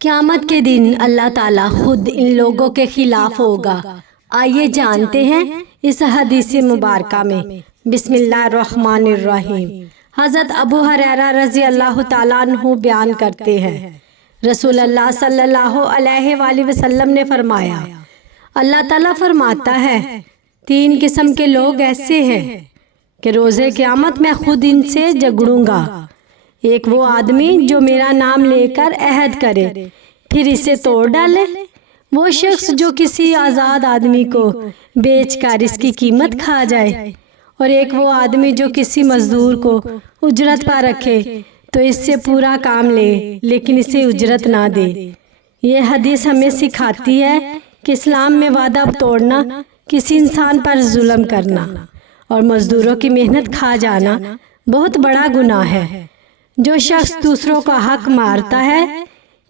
قیامت کے دن اللہ تعالیٰ خود ان لوگوں کے خلاف ہوگا۔ آئیے جانتے ہیں اس حدیث مبارکہ میں۔ بسم اللہ الرحمن الرحیم۔ حضرت ابو ہریرہ رضی اللہ تعالیٰ عنہ بیان کرتے ہیں، رسول اللہ صلی اللہ علیہ وآلہ وسلم نے فرمایا، اللہ تعالیٰ فرماتا ہے، 3 قسم کے لوگ ایسے ہیں کہ روز قیامت میں خود ان سے جھگڑوں گا۔ ایک وہ آدمی جو میرا نام لے کر عہد کرے پھر اسے توڑ ڈالے، وہ شخص جو کسی آزاد آدمی کو بیچ کر اس کی قیمت کھا جائے، اور ایک وہ آدمی جو کسی مزدور کو اجرت پر رکھے تو اس سے پورا کام لے لیکن اسے اجرت نہ دے۔ یہ حدیث ہمیں سکھاتی ہے کہ اسلام میں وعدہ توڑنا، کسی انسان پر ظلم کرنا اور مزدوروں کی محنت کھا جانا بہت بڑا گناہ ہے۔ جو شخص دوسروں کا حق مارتا ہے،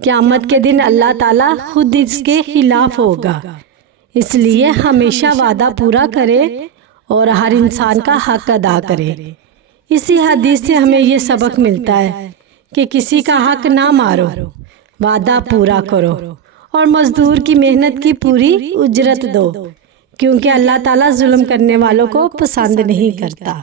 قیامت کے دن اللہ تعالیٰ خود اس کے خلاف ہوگا۔ اس لیے ہمیشہ وعدہ پورا کرے اور ہر انسان کا حق ادا کرے۔ اسی حدیث سے ہمیں یہ سبق ملتا ہے کہ کسی کا حق نہ مارو، وعدہ پورا کرو اور مزدور کی محنت کی پوری اجرت دو، کیونکہ اللہ تعالیٰ ظلم کرنے والوں کو پسند نہیں کرتا۔